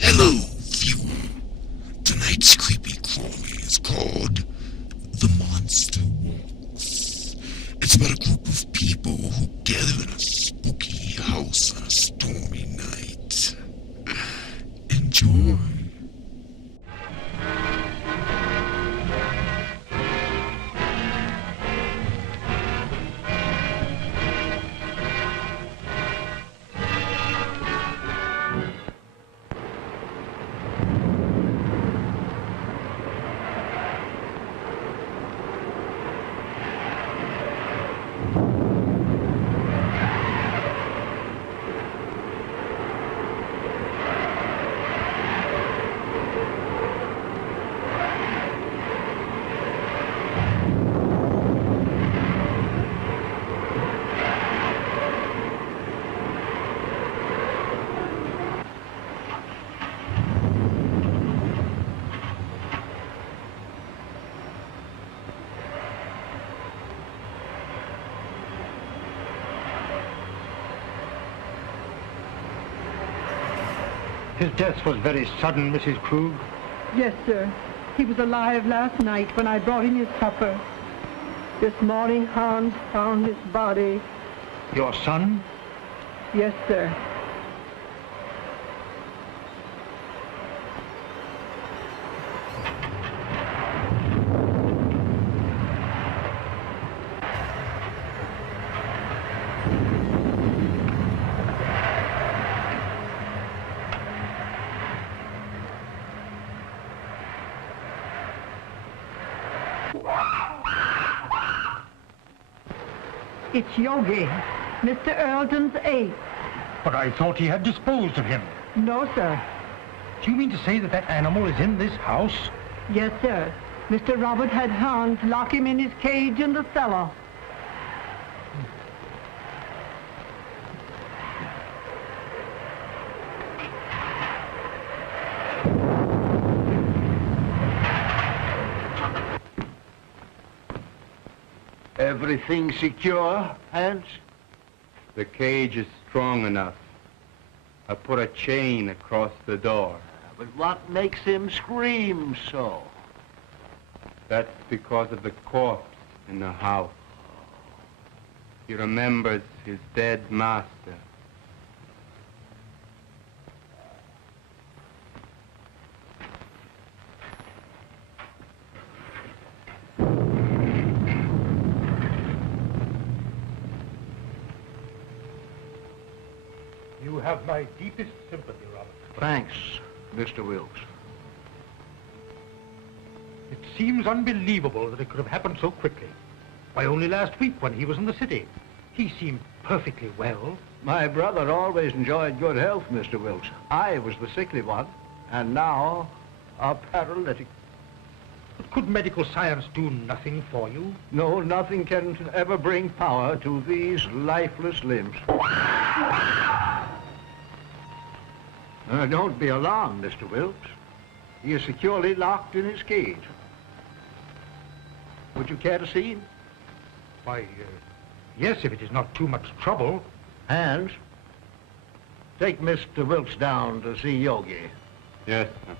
Hello, viewer. Tonight's creepy crony is called The Monster Walks. It's about a group of people who gather in a spooky house on a stormy night. Enjoy. His death was very sudden, Mrs. Krug. Yes, sir. He was alive last night when I brought him his supper. This morning, Hans found his body. Your son? Yes, sir. It's Yogi, Mr. Earlton's ape. But I thought he had disposed of him. No, sir. Do you mean to say that that animal is in this house? Yes, sir. Mr. Robert had Hans lock him in his cage in the cellar. Everything secure, Hans? The cage is strong enough. I put a chain across the door. But what makes him scream so? That's because of the corpse in the house. He remembers his dead master. You have my deepest sympathy, Robert. Thanks, Mr. Wilkes. It seems unbelievable that it could have happened so quickly. Why, only last week when he was in the city, he seemed perfectly well. My brother always enjoyed good health, Mr. Wilkes. I was the sickly one, and now a paralytic. But could medical science do nothing for you? No, nothing can ever bring power to these lifeless limbs. Don't be alarmed, Mr. Wilkes. He is securely locked in his cage. Would you care to see him? Why, yes, if it is not too much trouble. Hans, take Mr. Wilkes down to see Yogi. Yes, sir.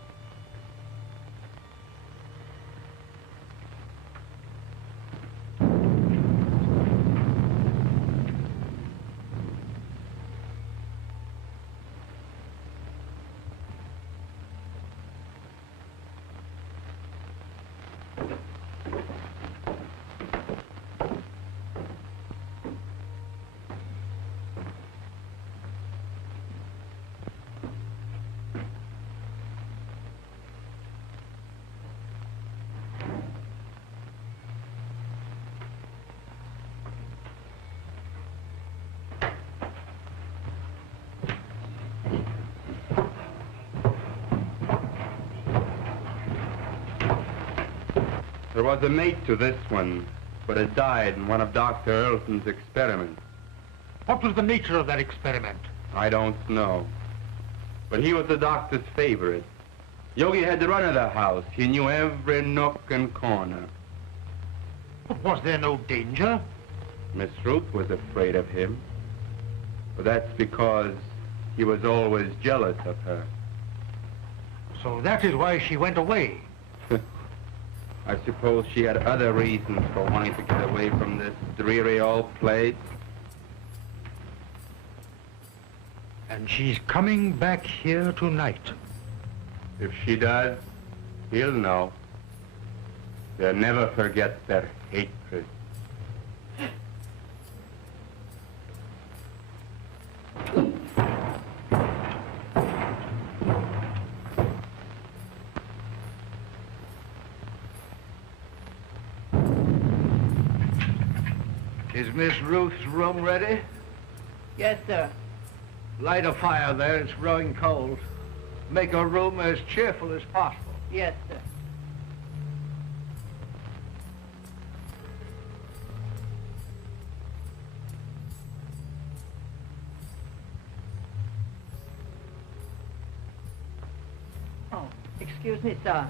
was a mate to this one, but it died in one of Dr. Earlton's experiments. What was the nature of that experiment? I don't know. But he was the doctor's favorite. Yogi had the run of the house. He knew every nook and corner. But was there no danger? Miss Ruth was afraid of him. But that's because he was always jealous of her. So that is why she went away. I suppose she had other reasons for wanting to get away from this dreary old place. And she's coming back here tonight. If she does, he'll know. They'll never forget their hatred. Is Miss Ruth's room ready? Yes, sir. Light a fire there. It's growing cold. Make her room as cheerful as possible. Yes, sir. Oh, excuse me, sir.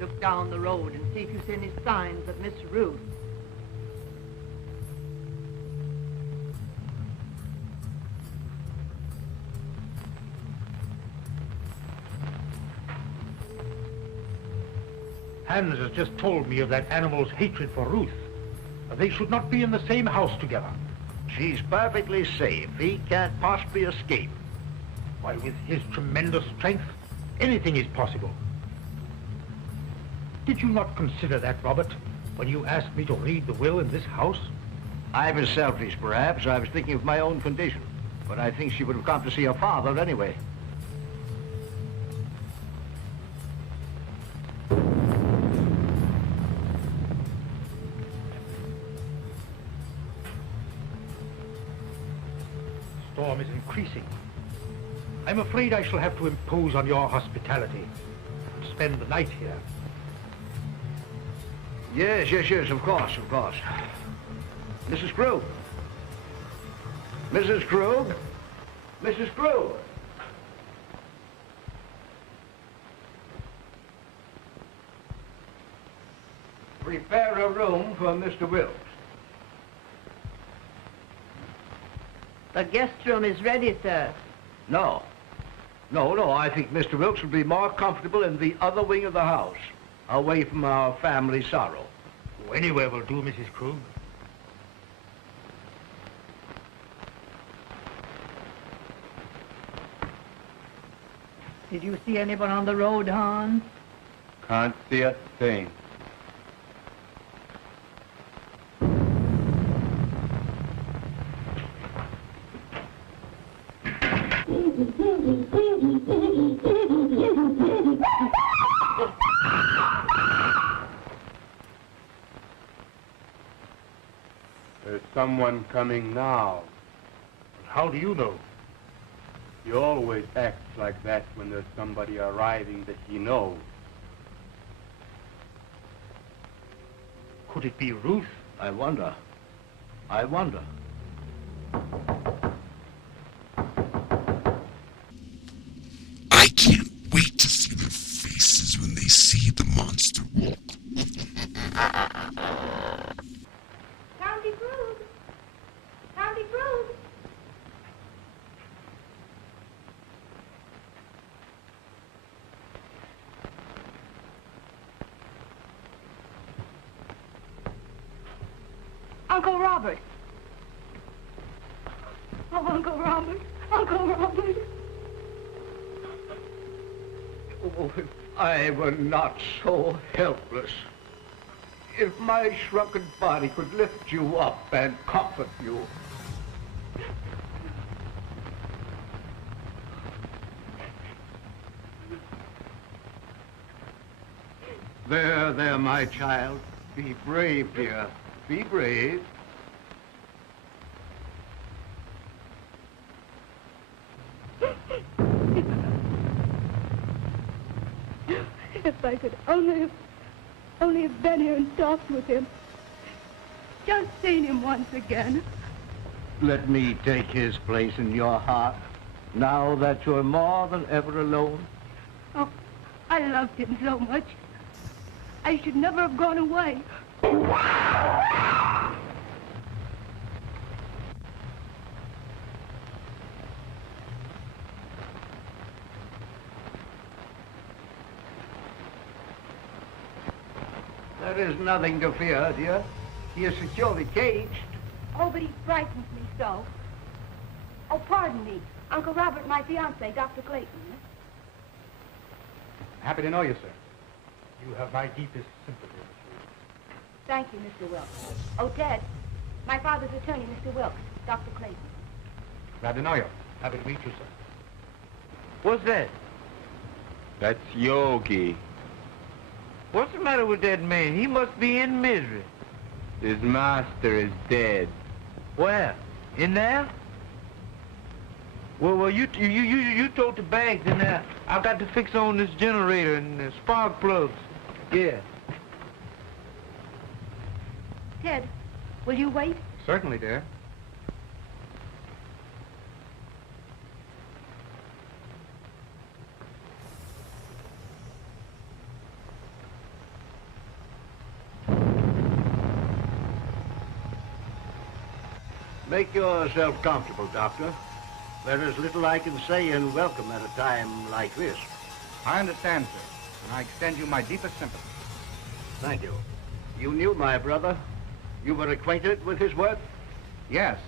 Look down the road and see if you see any signs of Miss Ruth. Hans has just told me of that animal's hatred for Ruth. They should not be in the same house together. She's perfectly safe. He can't possibly escape. Why, with his tremendous strength, anything is possible. Did you not consider that, Robert, when you asked me to read the will in this house? I was selfish, perhaps. I was thinking of my own condition. But I think she would have come to see her father anyway. Storm is increasing. I'm afraid I shall have to impose on your hospitality and spend the night here. Yes, of course. Mrs. Krug. Mrs. Krug. Mrs. Krug. Prepare a room for Mr. Wilkes. The guest room is ready, sir. No. I think Mr. Wilkes would be more comfortable in the other wing of the house, away from our family sorrow. Oh, anywhere will do, Mrs. Krug. Did you see anyone on the road, Hans? Can't see a thing. There's someone coming now. How do you know? He always acts like that when there's somebody arriving that he knows. Could it be Ruth? I wonder. I can't wait to see their faces when they see the monster walk. County Brood! County Brood! Uncle Robert! Oh, Uncle Robert! Uncle Robert! Oh, if I were not so helpless. If my shrunken body could lift you up and comfort you. There, my child. Be brave, dear. Be brave. If I could only have been here and talked with him. Just seen him once again. Let me take his place in your heart, now that you're more than ever alone. Oh, I loved him so much. I should never have gone away. There is nothing to fear, dear. He is securely caged. Oh, but he frightens me so. Oh, pardon me. Uncle Robert, my fiancé, Dr. Clayton. Happy to know you, sir. You have my deepest sympathy. Thank you, Mr. Wilkes. Oh, Ted, my father's attorney, Mr. Wilkes, Dr. Clayton. Glad to know you. Happy to meet you, sir. What's that? That's Yogi. What's the matter with that man? He must be in misery. His master is dead. Where? In there? Well, you tote the bags in there. I've got to fix on this generator and the spark plugs. Yeah. Ted, will you wait? Certainly, dear. Make yourself comfortable, Doctor. There is little I can say in welcome at a time like this. I understand, sir, and I extend you my deepest sympathy. Thank you. You knew my brother? You were acquainted with his work? Yes.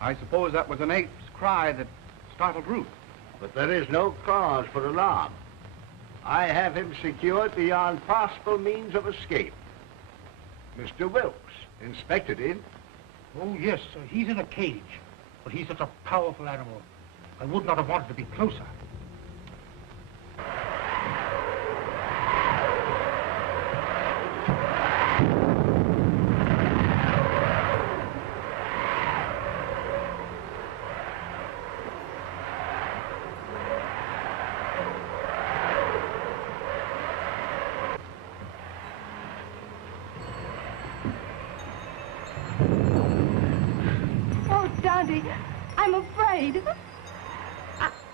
I suppose that was an ape's cry that startled Ruth. But there is no cause for alarm. I have him secured beyond possible means of escape. Mr. Wilkes inspected him. Oh, yes, sir. He's in a cage. But he's such a powerful animal. I would not have wanted to be closer. I'm afraid.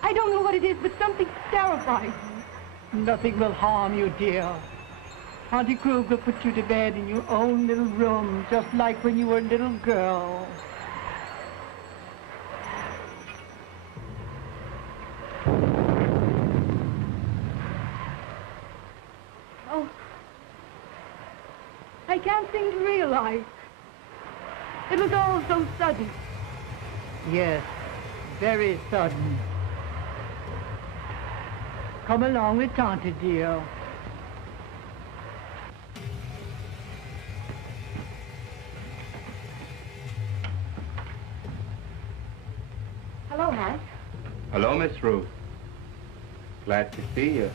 I don't know what it is, but something terrifies me. Nothing will harm you, dear. Auntie Krug will put you to bed in your own little room, just like when you were a little girl. Oh, I can't seem to realize. It was all so sudden. Yes, very sudden. Come along with Tante, dear. Hello, Matt. Hello, Miss Ruth. Glad to see you.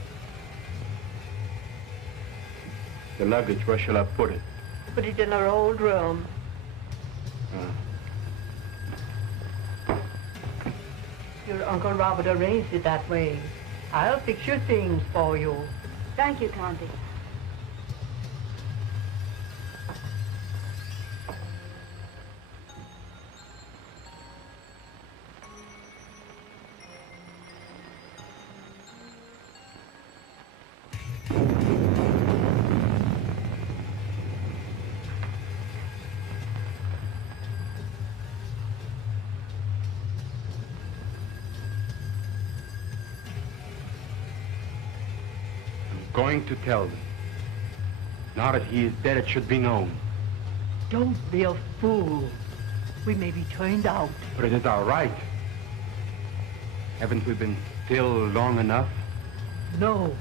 The luggage, where shall I put it? Put it in our old room. Your Uncle Robert arranged it that way. I'll fix your things for you. Thank you, Tante. Going to tell them. Now that he is dead, it should be known. Don't be a fool. We may be turned out. But it is our right. Haven't we been still long enough? No.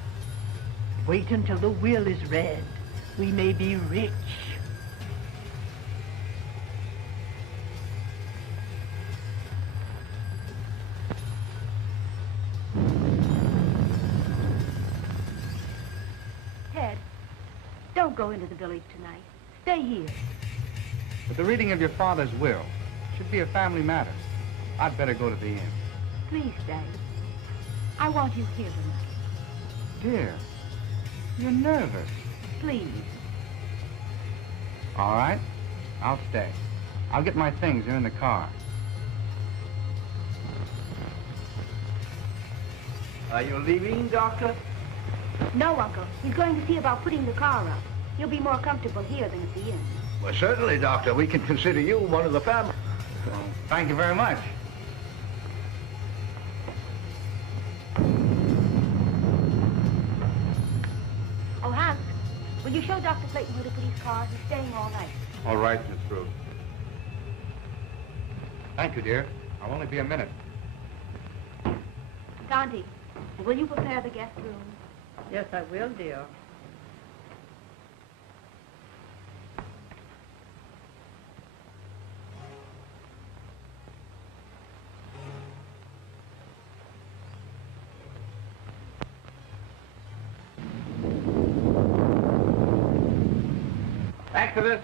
Wait until the will is read. We may be rich. Don't go into the village tonight. Stay here. But the reading of your father's will should be a family matter. I'd better go to the inn. Please stay. I want you here tonight. Dear, you're nervous. Please. All right, I'll stay. I'll get my things. They're in the car. Are you leaving, Doctor? No, Uncle. He's going to see about putting the car up. You'll be more comfortable here than at the inn. Well, certainly, Doctor. We can consider you one of the family. Well, thank you very much. Oh, Hans, will you show Dr. Clayton where to put his car? He's staying all night. All right, Miss Ruth. Thank you, dear. I'll only be a minute. Dante, will you prepare the guest room? Yes, I will, dear. Exodus!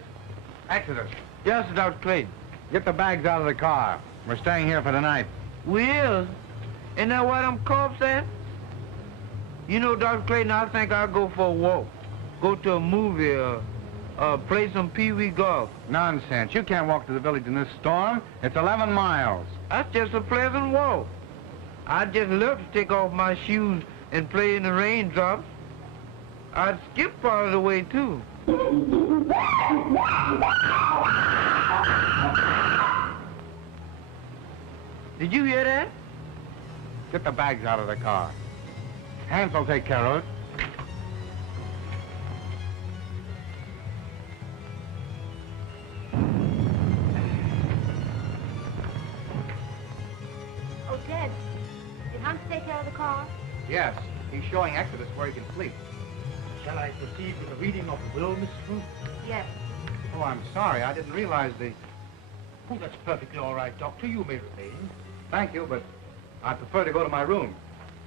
Exodus! Yes, Dr. Clayton. Get the bags out of the car. We're staying here for the night. We is. Isn't that what them cops said? You know, Dr. Clayton, I think I'll go for a walk. Go to a movie or play some pee-wee golf. Nonsense. You can't walk to the village in this storm. It's 11 miles. That's just a pleasant walk. I'd just love to take off my shoes and play in the raindrops. I'd skip part of the way, too. Did you hear that? Get the bags out of the car. Hans will take care of it. Oh, Ted, did Hans take care of the car? Yes. He's showing Exodus where he can sleep. Shall I proceed with the reading of the will, Mrs. Ruth? Yes. Oh, I'm sorry. I didn't realize the... Oh, that's perfectly all right, Doctor. You may remain. Thank you, but I prefer to go to my room.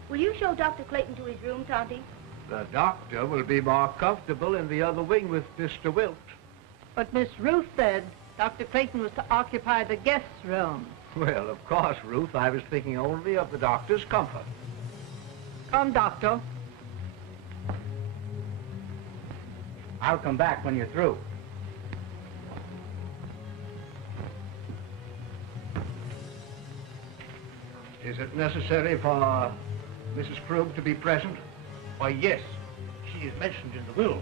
Will you show Dr. Clayton to his room, Tonty? The doctor will be more comfortable in the other wing with Mr. Wilt. But Miss Ruth said Dr. Clayton was to occupy the guest room. Well, of course, Ruth, I was thinking only of the doctor's comfort. Come, Doctor. I'll come back when you're through. Is it necessary for Mrs. Krug to be present? Why, yes. She is mentioned in the will.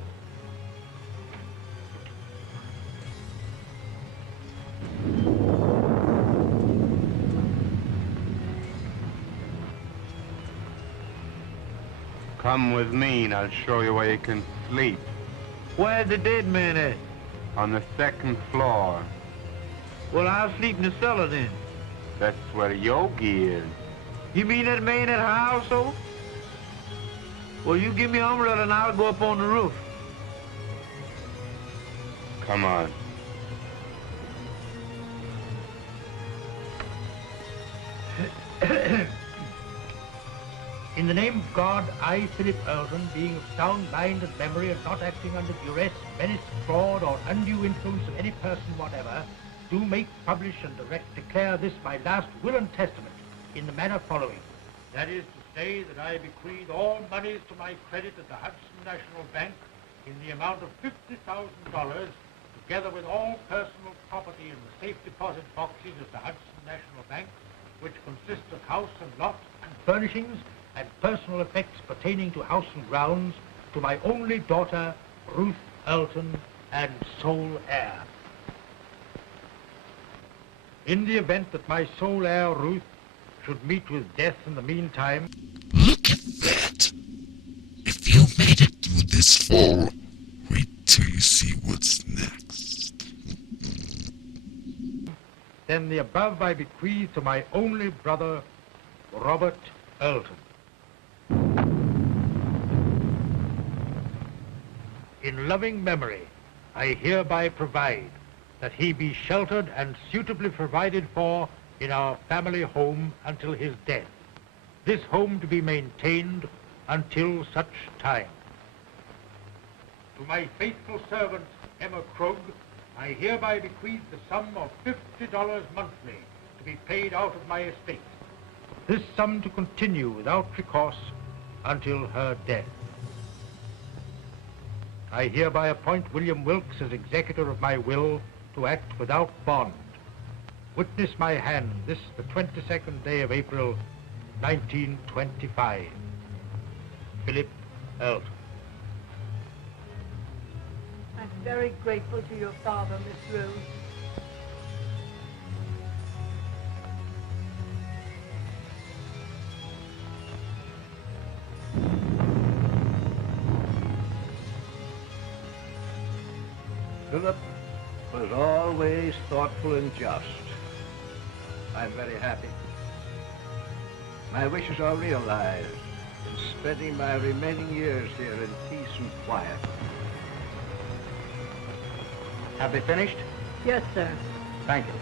Come with me and I'll show you where you can sleep. Where's the dead man at? On the second floor. Well, I'll sleep in the cellar then. That's where Yogi is. You mean that man at her household? Well, you give me an umbrella and I'll go up on the roof. Come on. In the name of God, I, Philip Earlton, being of sound mind and memory and not acting under duress, menace, fraud, or undue influence of any person whatever, do make, publish, and direct declare this my last will and testament in the manner following. That is to say that I bequeath all monies to my credit at the Hudson National Bank in the amount of $50,000, together with all personal property in the safe deposit boxes of the Hudson National Bank, which consist of house and lot and furnishings and personal effects pertaining to house and grounds, to my only daughter, Ruth Earlton, and sole heir. In the event that my sole heir, Ruth, should meet with death in the meantime... Look at that! If you made it through this fall, wait till you see what's next. Then the above I bequeath to my only brother, Robert Earlton. In loving memory, I hereby provide that he be sheltered and suitably provided for in our family home until his death. This home to be maintained until such time. To my faithful servant, Emma Krug, I hereby bequeath the sum of $50 monthly to be paid out of my estate. This sum to continue without recourse until her death. I hereby appoint William Wilkes as executor of my will to act without bond. Witness my hand this, the 22nd day of April, 1925. Philip Elton. I'm very grateful to your father, Miss Rose. Philip was always thoughtful and just. I'm very happy. My wishes are realized in spending my remaining years here in peace and quiet. Have they finished? Yes, sir. Thank you.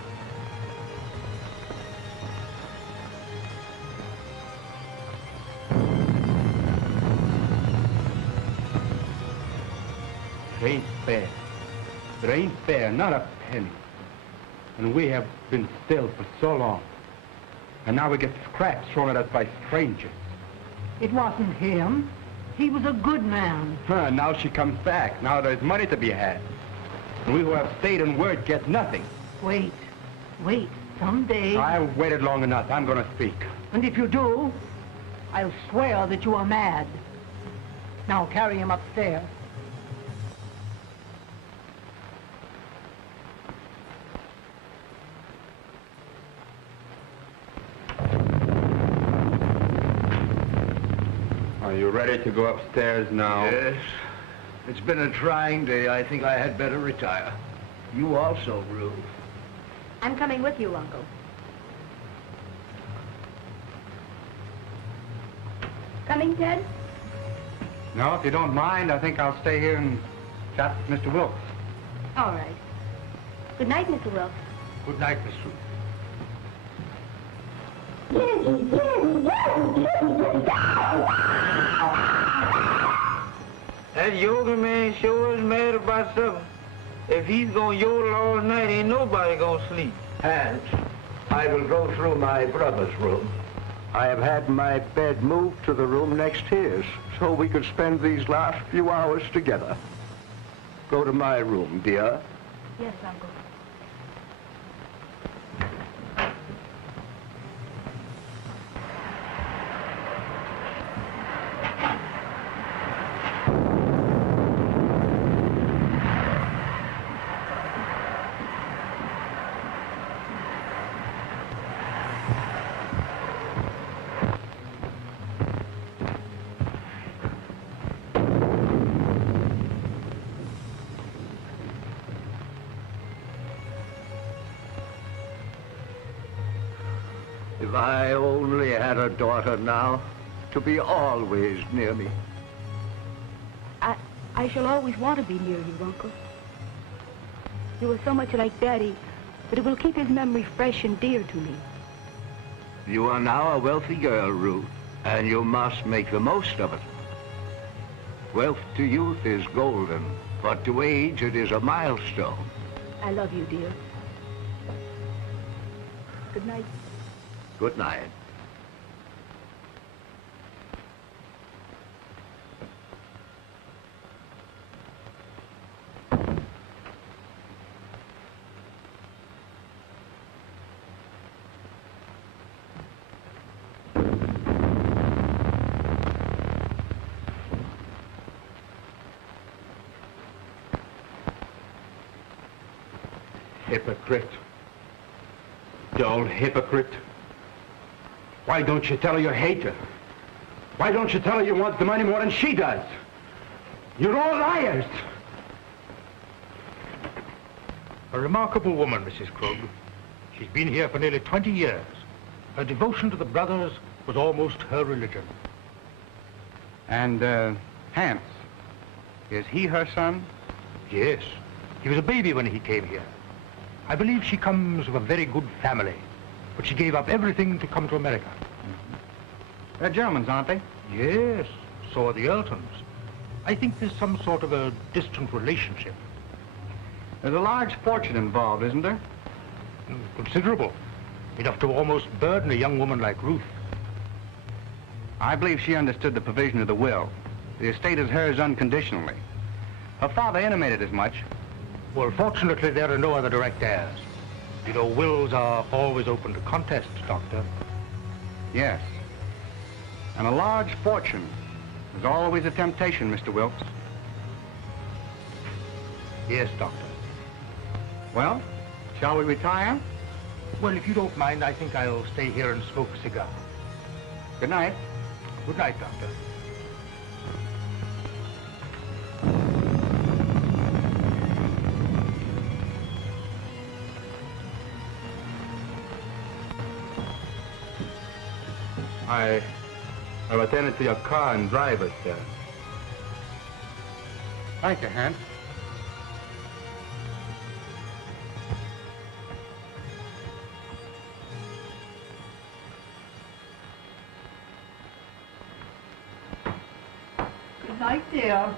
There ain't fair. There ain't fair, not a penny. And we have been still for so long. And now we get scraps thrown at us by strangers. It wasn't him. He was a good man. Now she comes back. Now there's money to be had. And we who have stayed in word get nothing. Wait. Someday. I've waited long enough. I'm going to speak. And if you do, I'll swear that you are mad. Now carry him upstairs. Are you ready to go upstairs now? Yes. It's been a trying day. I think I had better retire. You also, Ruth. I'm coming with you, Uncle. Coming, Ted? No, if you don't mind, I think I'll stay here and chat with Mr. Wilkes. All right. Good night, Mr. Wilkes. Good night, Miss Ruth. That yoga man sure is mad about something. If he's gonna yodel all night, ain't nobody gonna sleep. Hans, I will go through my brother's room. I have had my bed moved to the room next to his, so we could spend these last few hours together. Go to my room, dear. Yes, Uncle. If I only had a daughter now, to be always near me. I shall always want to be near you, Uncle. You are so much like Daddy that it will keep his memory fresh and dear to me. You are now a wealthy girl, Ruth, and you must make the most of it. Wealth to youth is golden, but to age it is a milestone. I love you, dear. Good night. Good night. Hypocrite. Dull hypocrite. Why don't you tell her you hate her? Why don't you tell her you want the money more than she does? You're all liars. A remarkable woman, Mrs. Krug. She's been here for nearly 20 years. Her devotion to the brothers was almost her religion. And, Hans, is he her son? Yes. He was a baby when he came here. I believe she comes of a very good family, but she gave up everything to come to America. They're Germans, aren't they? Yes, so are the Eltons. I think there's some sort of a distant relationship. There's a large fortune involved, isn't there? Considerable. Enough to almost burden a young woman like Ruth. I believe she understood the provision of the will. The estate is hers unconditionally. Her father intimated as much. Well, fortunately, there are no other direct heirs. You know, wills are always open to contest, Doctor. Yes. And a large fortune is always a temptation, Mr. Wilkes. Yes, Doctor. Well, shall we retire? Well, if you don't mind, I think I'll stay here and smoke a cigar. Good night. Good night, Doctor. I've attended to your car and driver, sir. Thank you, Hans. Good night, dear.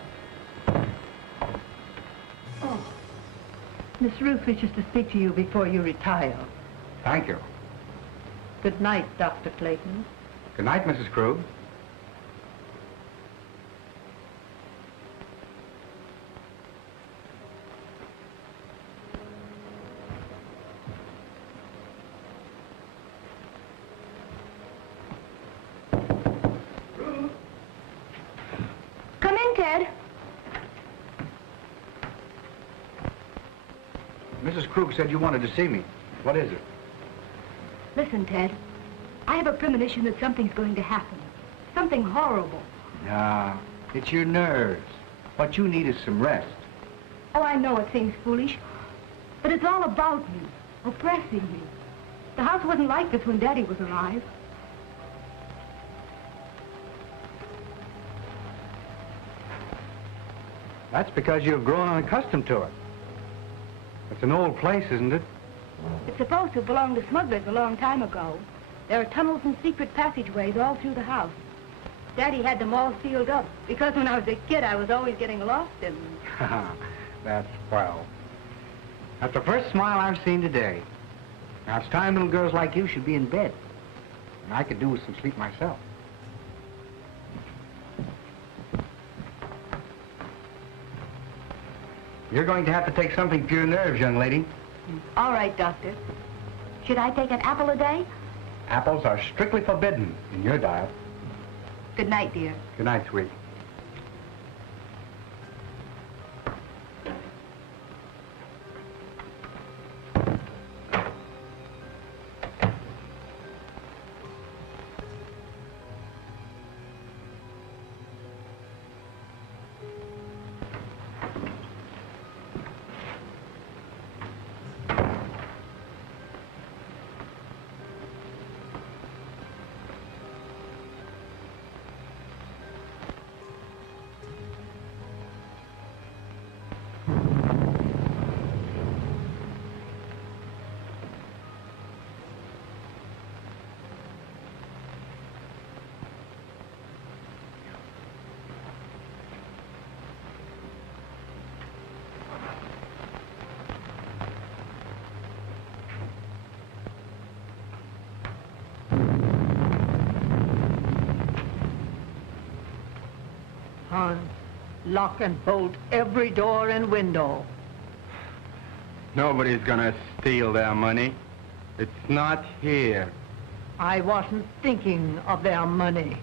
Oh, Miss Ruth wishes to speak to you before you retire. Thank you. Good night, Dr. Clayton. Good night, Mrs. Krug. Come in, Ted. Mrs. Krug said you wanted to see me. What is it? Listen, Ted. I have a premonition that something's going to happen. Something horrible. Nah, it's your nerves. What you need is some rest. Oh, I know it seems foolish, but it's all about me, oppressing me. The house wasn't like this when Daddy was alive. That's because you've grown unaccustomed to it. It's an old place, isn't it? It's supposed to belong to smugglers a long time ago. There are tunnels and secret passageways all through the house. Daddy had them all sealed up, because when I was a kid, I was always getting lost in them. That's swell. That's the first smile I've seen today. Now, it's time little girls like you should be in bed. And I could do with some sleep myself. You're going to have to take something for your nerves, young lady. All right, Doctor. Should I take an apple a day? Apples are strictly forbidden in your diet. Good night, dear. Good night, sweet. Hans, lock and bolt every door and window. Nobody's gonna steal their money. It's not here. I wasn't thinking of their money.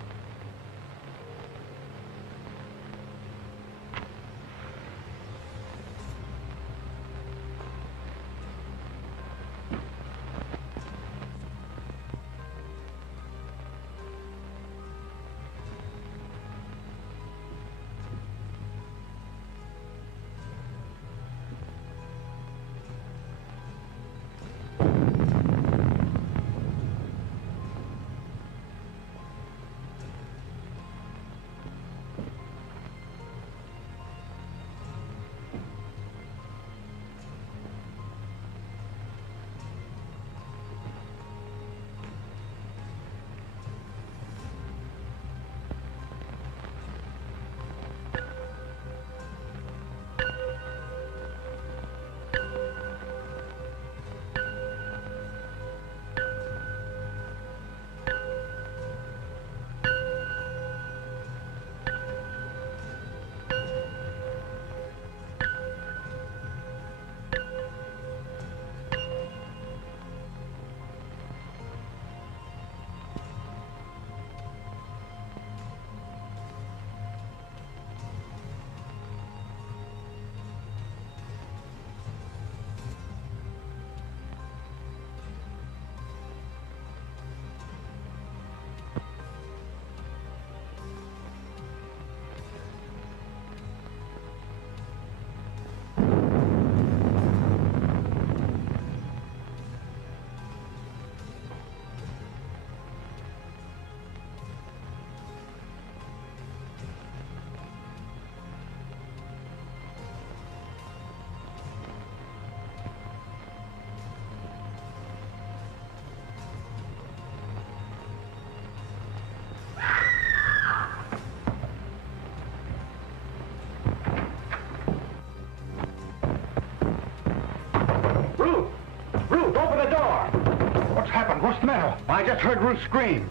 the matter? I just heard Ruth scream.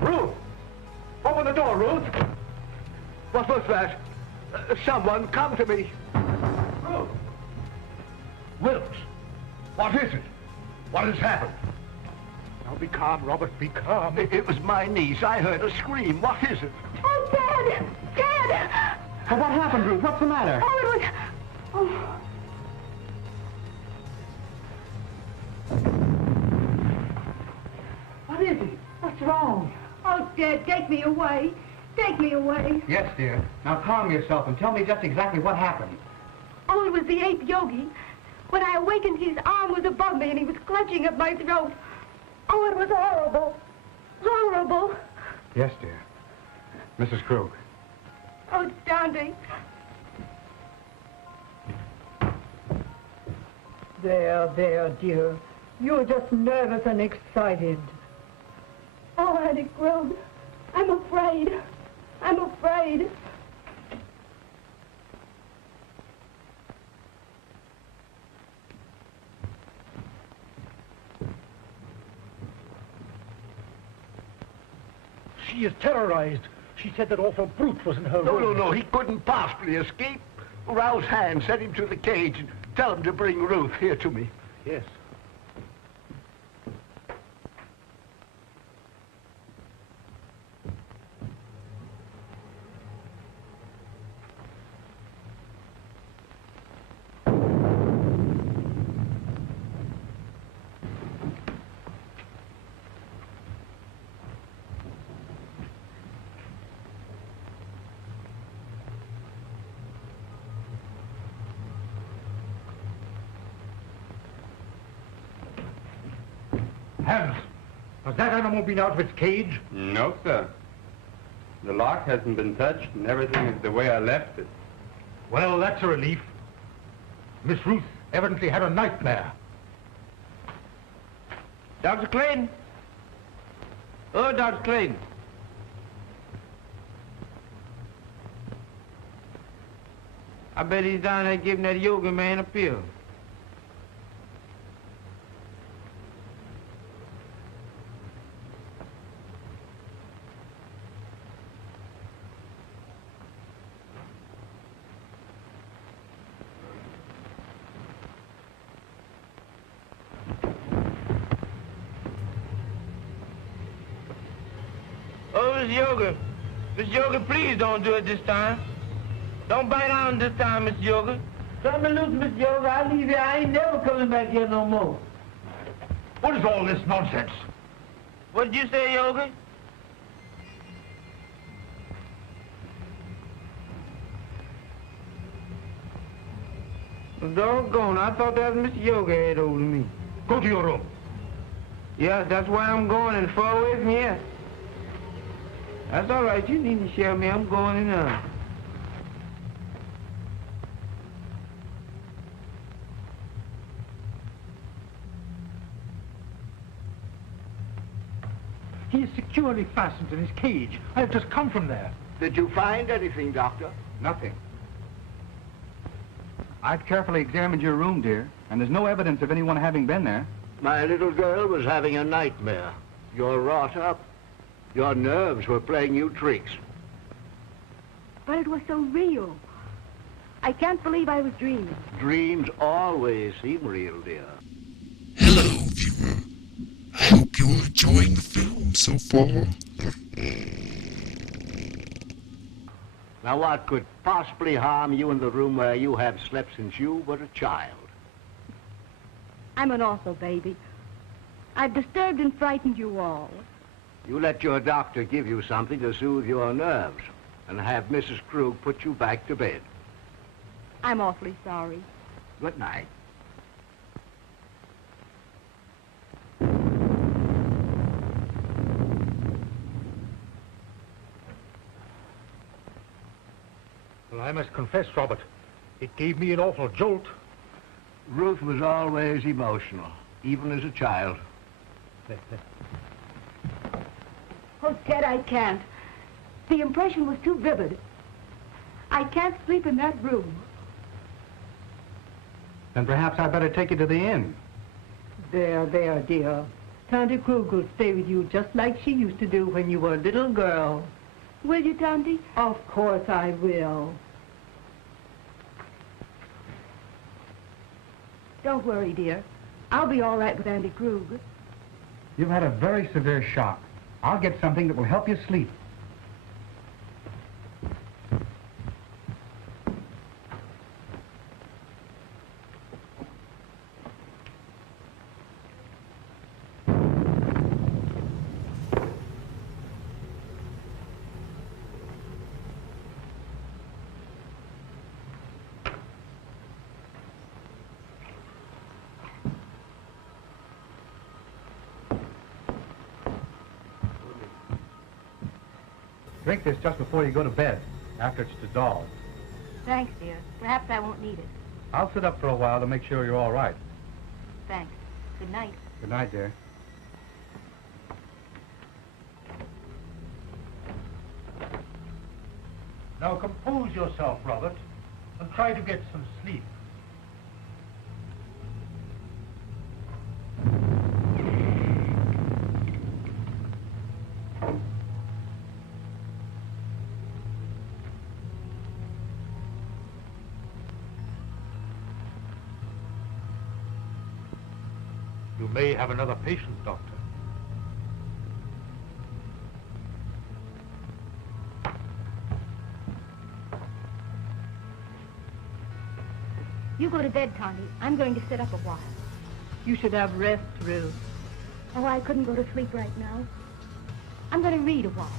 Ruth! Open the door, Ruth! What was that? Someone come to me. Ruth! Wilkes! What is it? What has happened? Now be calm, Robert, be calm. It was my niece. I heard a scream. What is it? Oh, Dad! Dad! Well, what happened, Ruth? What's the matter? Oh, it was... Oh. What is it? What's wrong? Oh, Dad, take me away. Take me away. Yes, dear. Now calm yourself and tell me just exactly what happened. Oh, it was the 8th yogi. When I awakened, his arm was above me and he was clutching at my throat. Oh, it was horrible. Horrible. Yes, dear. Mrs. Krug. Oh, Dante. There, dear. You're just nervous and excited. Oh, Auntie Krug. I'm afraid. I'm afraid. She is terrorized. She said that awful brute was in her room. No. He couldn't possibly escape. Rouse Hand, send him to the cage and tell him to bring Ruth here to me. Yes. Hans, has that animal been out of its cage? No, sir. The lock hasn't been touched, and everything is the way I left it. Well, that's a relief. Miss Ruth evidently had a nightmare. Dr. Clayton? Oh, Dr. Clayton. I bet he's down there giving that yoga man a pill. Oh, Miss Yoga, please don't do it this time. Don't bite on this time, Miss Yoga. Turn me loose, Miss Yoga. I leave here. I ain't never coming back here no more. What is all this nonsense? What did you say, Yoga? Well, doggone, I thought that was Miss Yoga had over me. Go to your room. Yes, that's why I'm going and far away from here. That's all right. You needn't share me. I'm going in now. He is securely fastened in his cage. I have just come from there. Did you find anything, Doctor? Nothing. I've carefully examined your room, dear, and there's no evidence of anyone having been there. My little girl was having a nightmare. You're wrought up. Your nerves were playing you tricks. But it was so real. I can't believe I was dreaming. Dreams always seem real, dear. Hello, viewer. I hope you're enjoying the film so far. Now, what could possibly harm you in the room where you have slept since you were a child? I'm an awful baby. I've disturbed and frightened you all. You let your doctor give you something to soothe your nerves and have Mrs. Krug put you back to bed. I'm awfully sorry. Good night. Well, I must confess, Robert, it gave me an awful jolt. Ruth was always emotional, even as a child. Oh, Ted, I can't. The impression was too vivid. I can't sleep in that room. Then perhaps I'd better take you to the inn. There, dear. Tante Krug will stay with you just like she used to do when you were a little girl. Will you, Tante? Of course I will. Don't worry, dear. I'll be all right with Auntie Krug. You've had a very severe shock. I'll get something that will help you sleep. Drink this just before you go to bed, after it's dissolved. Thanks, dear. Perhaps I won't need it. I'll sit up for a while to make sure you're all right. Thanks. Good night. Good night, dear. Now compose yourself, Robert, and try to get some sleep. You may have another patient, Doctor. You go to bed, Tante. I'm going to sit up a while. You should have rest, Ruth. Oh, I couldn't go to sleep right now. I'm going to read a while.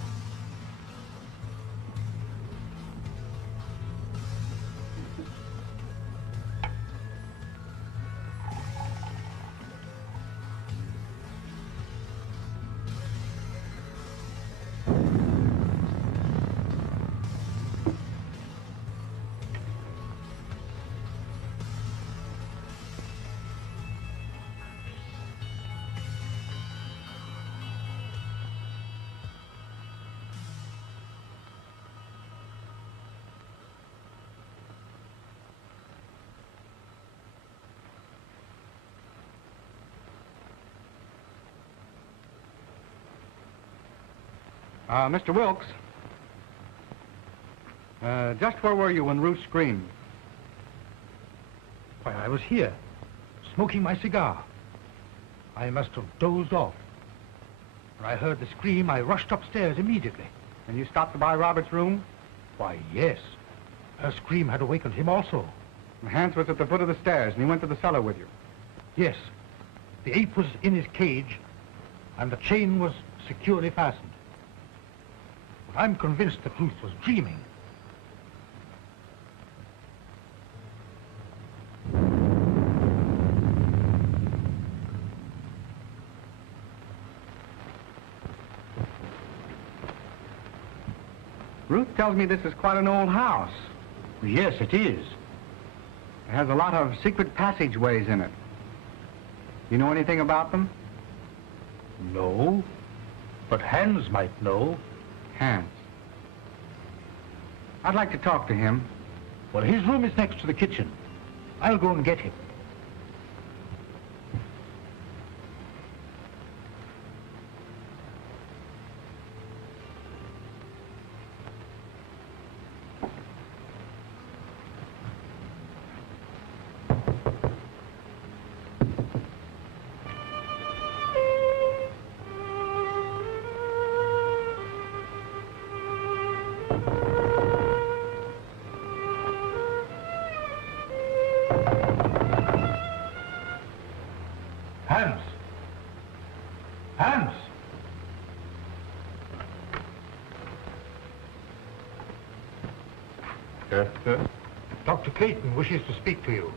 Mr. Wilkes, just where were you when Ruth screamed? Why, I was here, smoking my cigar. I must have dozed off. When I heard the scream, I rushed upstairs immediately. And you stopped by Robert's room? Why, yes. Her scream had awakened him also. Hans was at the foot of the stairs, and he went to the cellar with you. Yes. The ape was in his cage, and the chain was securely fastened. But I'm convinced that Ruth was dreaming. Ruth tells me this is quite an old house. Yes, it is. It has a lot of secret passageways in it. You know anything about them? No, but Hans might know. Hans. I'd like to talk to him. Well, his room is next to the kitchen. I'll go and get him. Hans! Hans! Yes, sir? Dr. Clayton wishes to speak to you.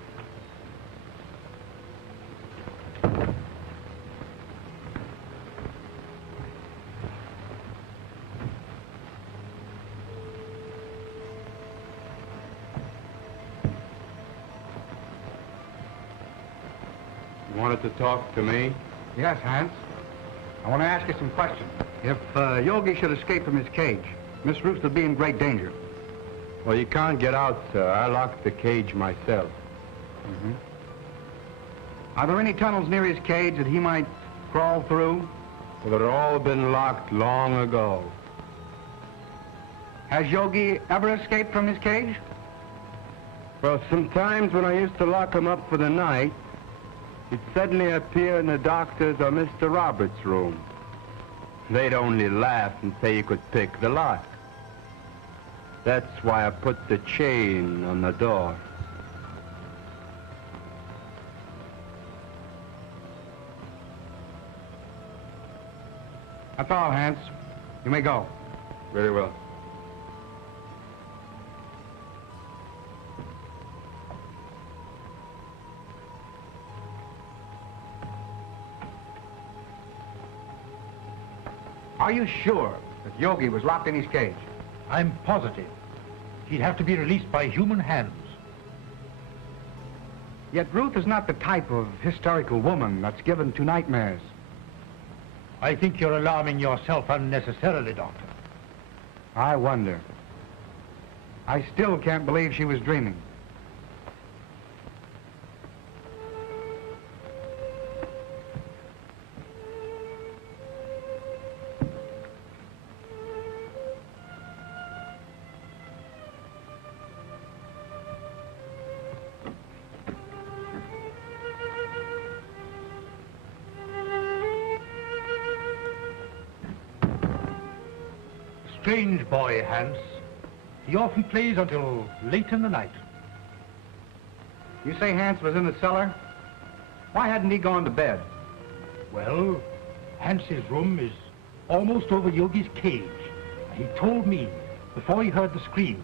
You wanted to talk to me? Yes, Hans. I want to ask you some questions. If Yogi should escape from his cage, Miss Ruth would be in great danger. Well, you can't get out, sir. I locked the cage myself. Are there any tunnels near his cage that he might crawl through? Well, they'd all been locked long ago. Has Yogi ever escaped from his cage? Well, sometimes when I used to lock him up for the night, he'd suddenly appear in the doctor's or Mr. Roberts' room. They'd only laugh and say you could pick the lock. That's why I put the chain on the door. That's all, Hans. You may go. Very well. Are you sure that Yogi was locked in his cage? I'm positive. He'd have to be released by human hands. Yet Ruth is not the type of hysterical woman that's given to nightmares. I think you're alarming yourself unnecessarily, Doctor. I wonder. I still can't believe she was dreaming. Strange boy, Hans. He often plays until late in the night. You say Hans was in the cellar? Why hadn't he gone to bed? Well, Hans's room is almost over Yogi's cage. He told me, before he heard the scream,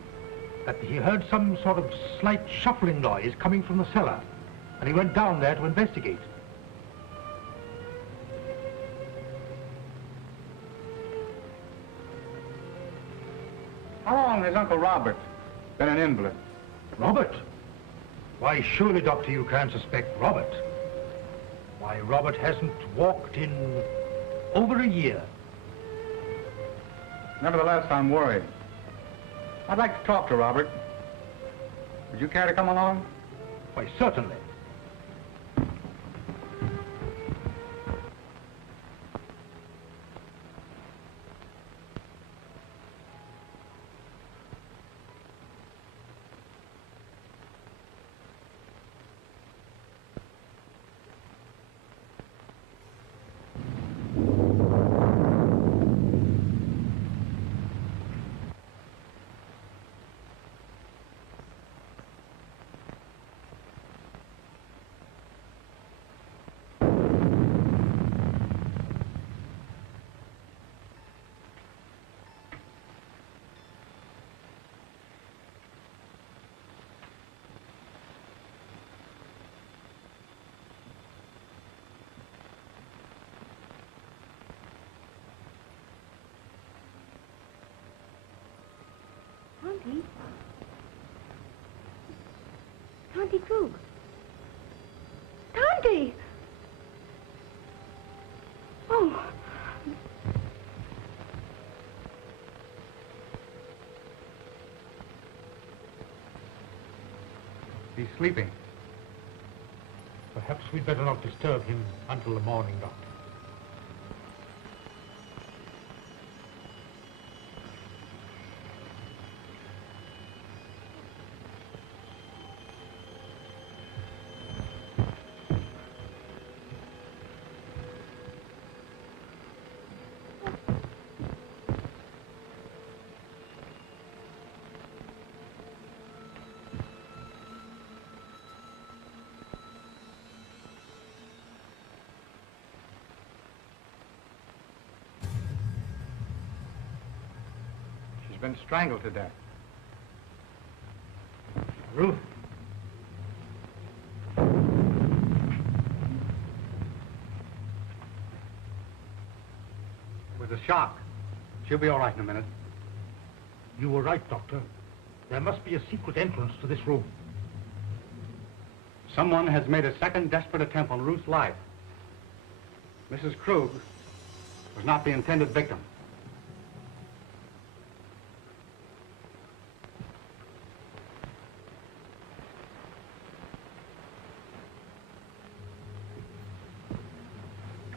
that he heard some sort of slight shuffling noise coming from the cellar, and he went down there to investigate. How long has Uncle Robert been an invalid? Robert? Why, surely, Doctor, you can't suspect Robert. Why, Robert hasn't walked in over a year. Nevertheless, I'm worried. I'd like to talk to Robert. Would you care to come along? Why, certainly. Tonty Krug. Tonty! Oh. He's sleeping. Perhaps we'd better not disturb him until the morning, Doctor. Been strangled to death. Ruth. It was a shock. She'll be all right in a minute. You were right, Doctor. There must be a secret entrance to this room. Someone has made a second desperate attempt on Ruth's life. Mrs. Krug was not the intended victim.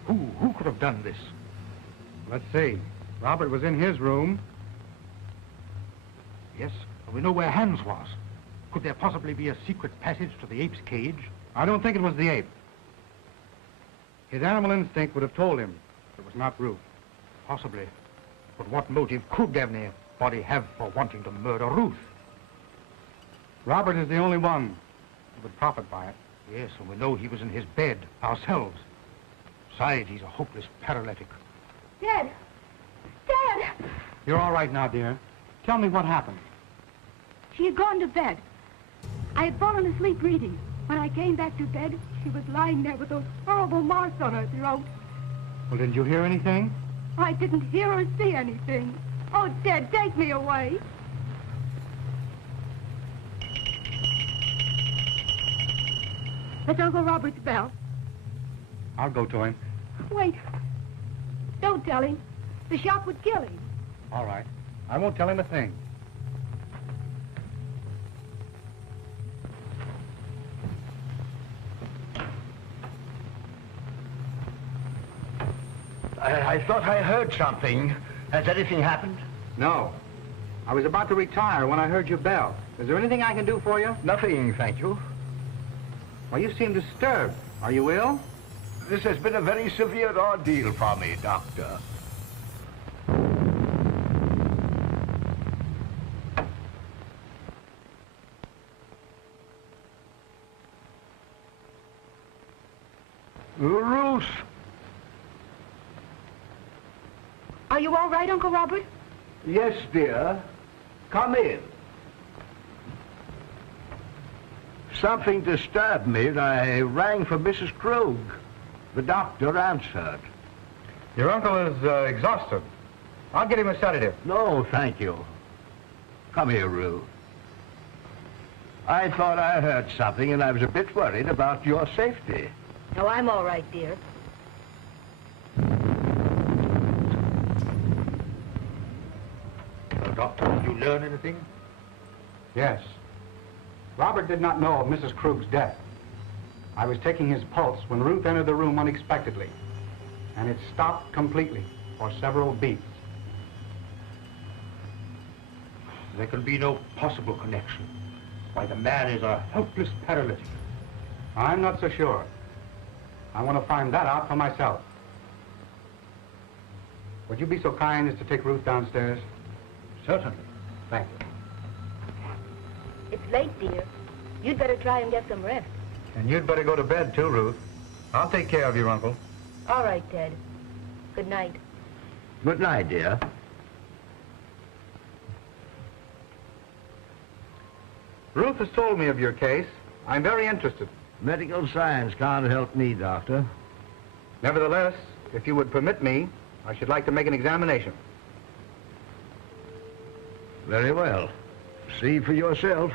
Who could have done this? Let's see. Robert was in his room. Yes, we know where Hans was. Could there possibly be a secret passage to the ape's cage? I don't think it was the ape. His animal instinct would have told him it was not Ruth. Possibly. But what motive could anybody have for wanting to murder Ruth? Robert is the only one who would profit by it. Yes, and we know he was in his bed ourselves. Besides, he's a hopeless paralytic. Dad! Dad! You're all right now, dear. Tell me what happened. She had gone to bed. I had fallen asleep reading. When I came back to bed, she was lying there with those horrible marks on her throat. Well, didn't you hear anything? I didn't hear or see anything. Oh, Dad, take me away. That's Uncle Robert's bell. I'll go to him. Wait. Don't tell him. The shot would kill him. All right. I won't tell him a thing. I thought I heard something. Has anything happened? No. I was about to retire when I heard your bell. Is there anything I can do for you? Nothing, thank you. Well, you seem disturbed. Are you ill? This has been a very severe ordeal for me, Doctor. Ruth! Are you all right, Uncle Robert? Yes, dear. Come in. Something disturbed me, and I rang for Mrs. Krug. The doctor answered. Your uncle is exhausted. I'll get him a sedative. No, thank you. Come here, Ruth. I thought I heard something, and I was a bit worried about your safety. No, I'm all right, dear. Doctor, did you learn anything? Yes. Robert did not know of Mrs. Krug's death. I was taking his pulse when Ruth entered the room unexpectedly, and it stopped completely for several beats. There can be no possible connection. Why, the man is a helpless paralytic. I'm not so sure. I want to find that out for myself. Would you be so kind as to take Ruth downstairs? Certainly. Thank you. It's late, dear. You'd better try and get some rest. And you'd better go to bed, too, Ruth. I'll take care of your uncle. All right, Ted. Good night. Good night, dear. Ruth has told me of your case. I'm very interested. Medical science can't help me, Doctor. Nevertheless, if you would permit me, I should like to make an examination. Very well. See for yourself.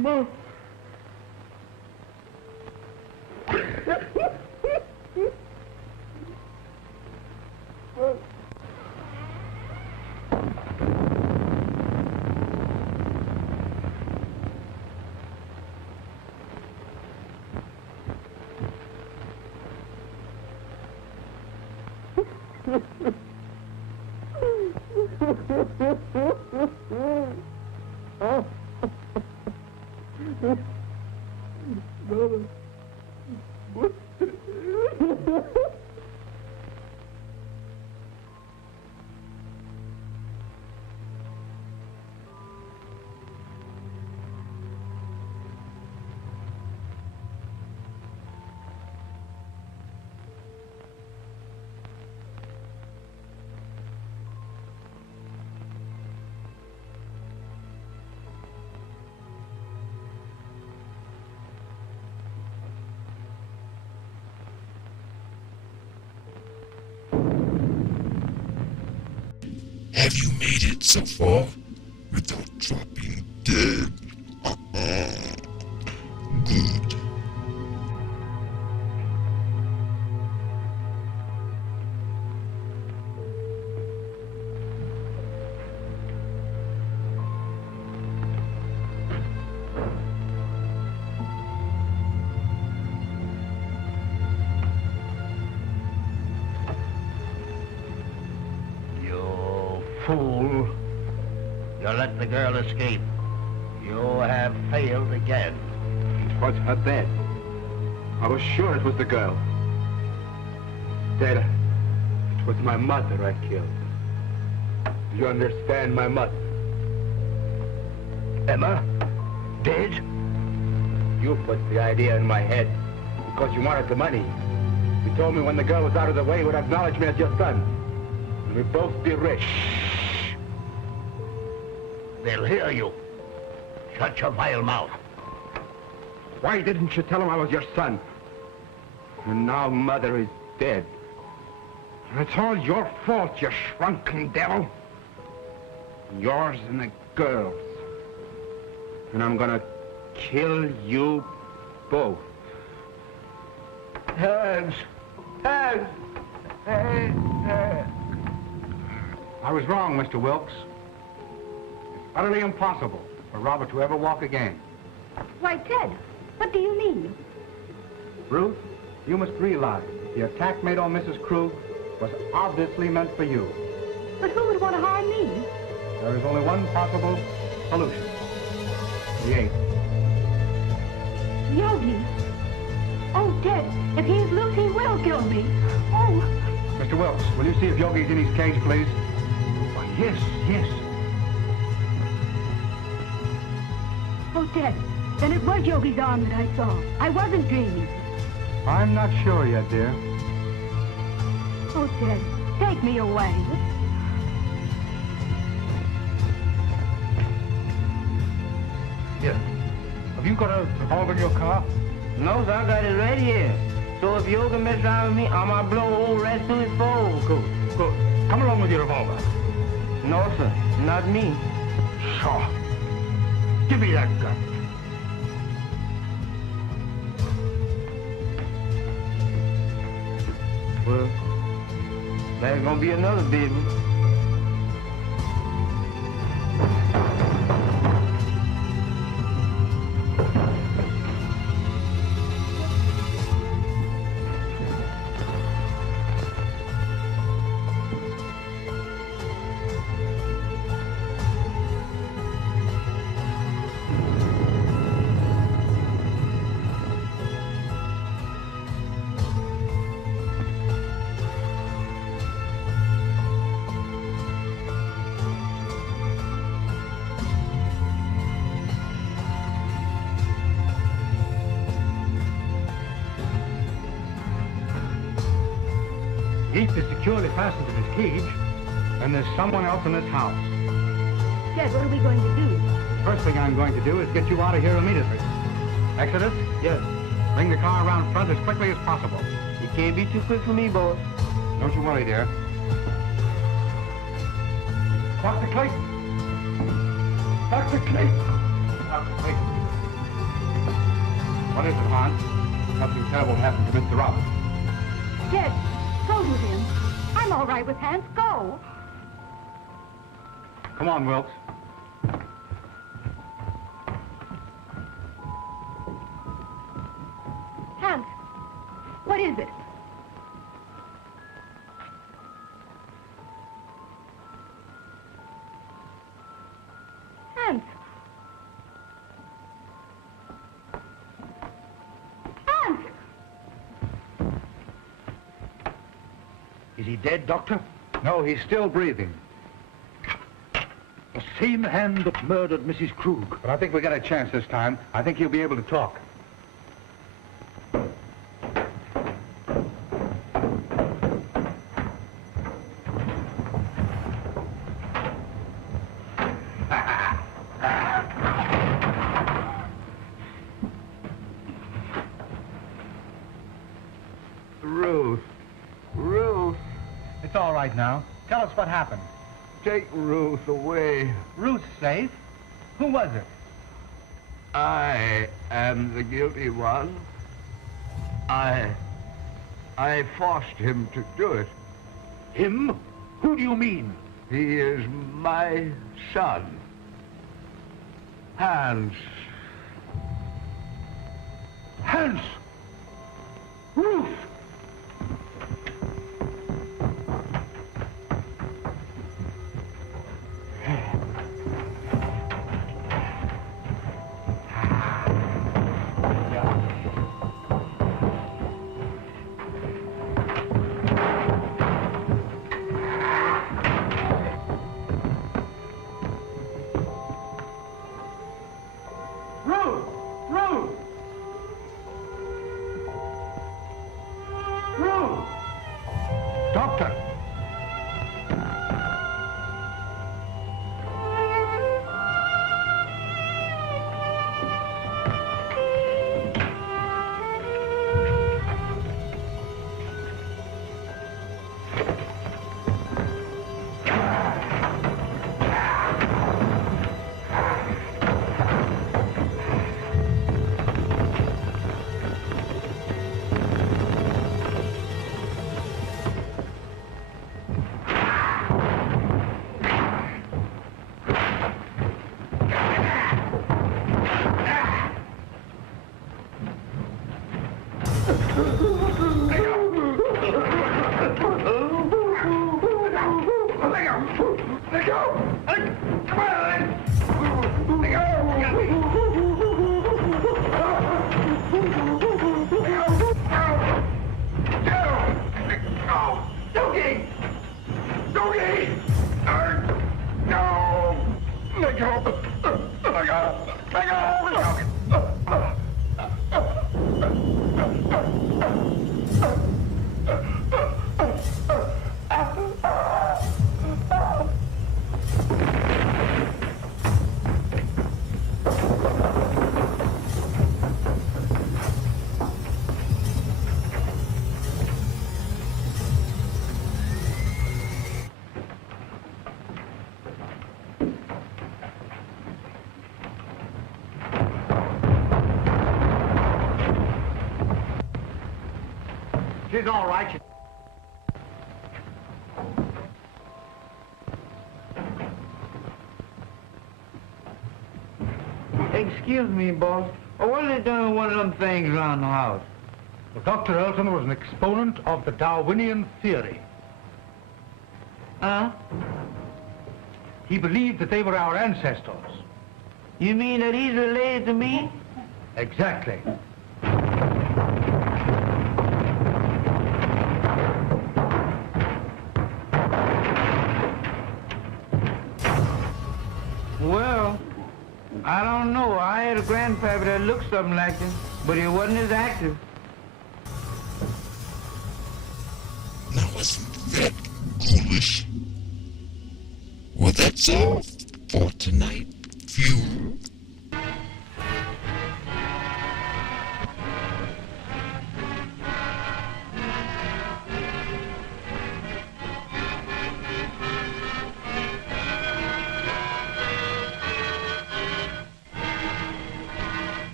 Mom. Have you made it so far without dropping dead? Good. Fool. You let the girl escape. You have failed again. It was her bed. I was sure it was the girl. Instead, it was my mother I killed. You understand, my mother? Emma? Dead? You put the idea in my head because you wanted the money. You told me when the girl was out of the way, you would acknowledge me as your son. And we'd both be rich. They'll hear you. Shut your vile mouth. Why didn't you tell him I was your son? And now Mother is dead. And it's all your fault, you shrunken devil. Yours and the girl's. And I'm gonna kill you both. Hands! Hands! I was wrong, Mr. Wilkes. It's utterly impossible for Robert to ever walk again. Why, Ted, what do you mean? Ruth, you must realize the attack made on Mrs. Krug was obviously meant for you. But who would want to harm me? There is only one possible solution. The ape. Yogi. Oh, Ted, if he is loose, he will kill me. Oh. Mr. Wilkes, will you see if Yogi's in his cage, please? Why, yes, yes. Oh, Ted, then it was Yogi's arm that I saw. I wasn't dreaming. I'm not sure yet, dear. Oh, Ted, take me away. Here. Have you got a revolver in your car? No, sir, I got it right here. So if you can mess around with me, I'm gonna blow old S1E4. Good, good. Come along with your revolver. No, sir, not me. Sure. Give me that gun. Well, there's gonna be another baby. The ape is securely fastened to this cage, and there's someone else in this house. Ted, what are we going to do? First thing I'm going to do is get you out of here immediately. Exodus? Yes. Bring the car around front as quickly as possible. You can't be too quick for me, boss. Don't you worry, dear. Dr. Clayton! Dr. Clayton! Dr. Clayton. What is it, Hans? Something terrible happened to Mr. Roberts. Ted, go with him. I'm all right with Hans. Go. Come on, Wilkes. Hans, what is it? Hans. Hans! Is he dead, Doctor? No, he's still breathing. The same hand that murdered Mrs. Krug. But I think we got a chance this time. I think he'll be able to talk. Ruth. Ruth. It's all right now. Tell us what happened. Take Ruth away. Ruth's safe. Who was it? I am the guilty one. I forced him to do it. Him? Who do you mean? He is my son. Hans. Hans! Ruth! Doctor! She's all right. Excuse me, boss. What are they doing with one of them things around the house? Well, Dr. Elton was an exponent of the Darwinian theory. Huh? He believed that they were our ancestors. You mean that he's related to me? Exactly. Well, I don't know. I had a grandpappy that looked something like him, but he wasn't as active. Now isn't that ghoulish? Well, that's all for tonight, viewer.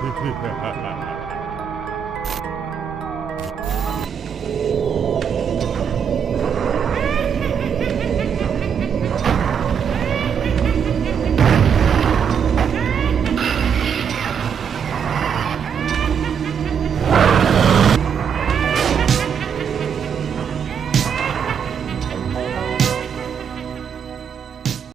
Ha ha ha ha.